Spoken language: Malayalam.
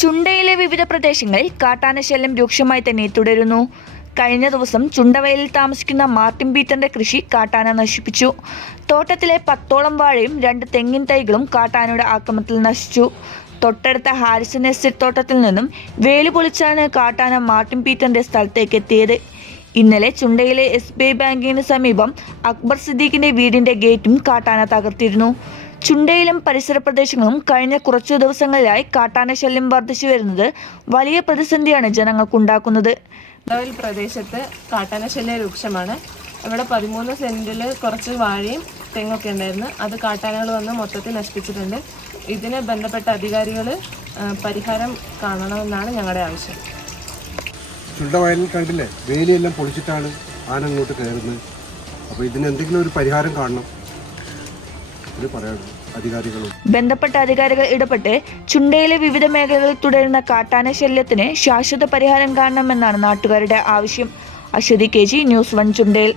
ചുണ്ടയിലെ വിവിധ പ്രദേശങ്ങളിൽ കാട്ടാന ശല്യം രൂക്ഷമായി തന്നെ തുടരുന്നു. കഴിഞ്ഞ ദിവസം ചുണ്ടവയലിൽ താമസിക്കുന്ന മാർട്ടിൻ പീറ്ററിന്റെ കൃഷി കാട്ടാന നശിപ്പിച്ചു. തോട്ടത്തിലെ പത്തോളം വാഴയും രണ്ട് തെങ്ങിൻ തൈകളും കാട്ടാനയുടെ ആക്രമണത്തിൽ നശിച്ചു. തൊട്ടടുത്ത ഹാരിസൺ എസ്റ്റേറ്റ് തോട്ടത്തിൽ നിന്നും വേലി പൊളിച്ചാണ് കാട്ടാന മാർട്ടിൻ പീറ്ററിന്റെ സ്ഥലത്തേക്ക് എത്തിയത്. ഇന്നലെ ചുണ്ടയിലെ എസ് ബി ഐ ബാങ്കിന് സമീപം അക്ബർ സിദ്ദീഖിന്റെ വീടിന്റെ ഗേറ്റും കാട്ടാന തകർത്തിരുന്നു. ചുണ്ടയിലും പരിസര പ്രദേശങ്ങളും കഴിഞ്ഞ കുറച്ചു ദിവസങ്ങളിലായി കാട്ടാന ശല്യം വർദ്ധിച്ചു വരുന്നത് വലിയ പ്രതിസന്ധിയാണ് ജനങ്ങൾക്കുണ്ടാക്കുന്നത്. ഇടവൽ പ്രദേശത്ത് കാട്ടാനശല്യം രൂക്ഷമാണ്. ഇവിടെ പതിമൂന്ന് സെന്റിൽ കുറച്ച് വാഴയും തെങ്ങൊക്കെ ഉണ്ടായിരുന്നു. അത് കാട്ടാനകൾ വന്ന് മൊത്തത്തിൽ നശിപ്പിച്ചിട്ടുണ്ട്. ഇതിന് ബന്ധപ്പെട്ട അധികാരികൾ പരിഹാരം കാണണമെന്നാണ് ഞങ്ങളുടെ ആവശ്യം. ചുണ്ടവയലിൽ കണ്ടില്ലേ? വേലിയെല്ലാം പൊളിച്ചിട്ടാണ് ആന അങ്ങോട്ട് കയറുന്നത്. അപ്പോൾ ഇതിന് എന്തെങ്കിലും ഒരു പരിഹാരം കാണണം. അധികാരികളും ബന്ധപ്പെട്ട അധികാരികൾ ഇടപെട്ട് ചുണ്ടയിലെ വിവിധ മേഖലകളിൽ തുടരുന്ന കാട്ടാന ശല്യത്തിന് ശാശ്വത പരിഹാരം കാണണമെന്നാണ് നാട്ടുകാരുടെ ആവശ്യം. Aswathi K G news one ചുണ്ടയിൽ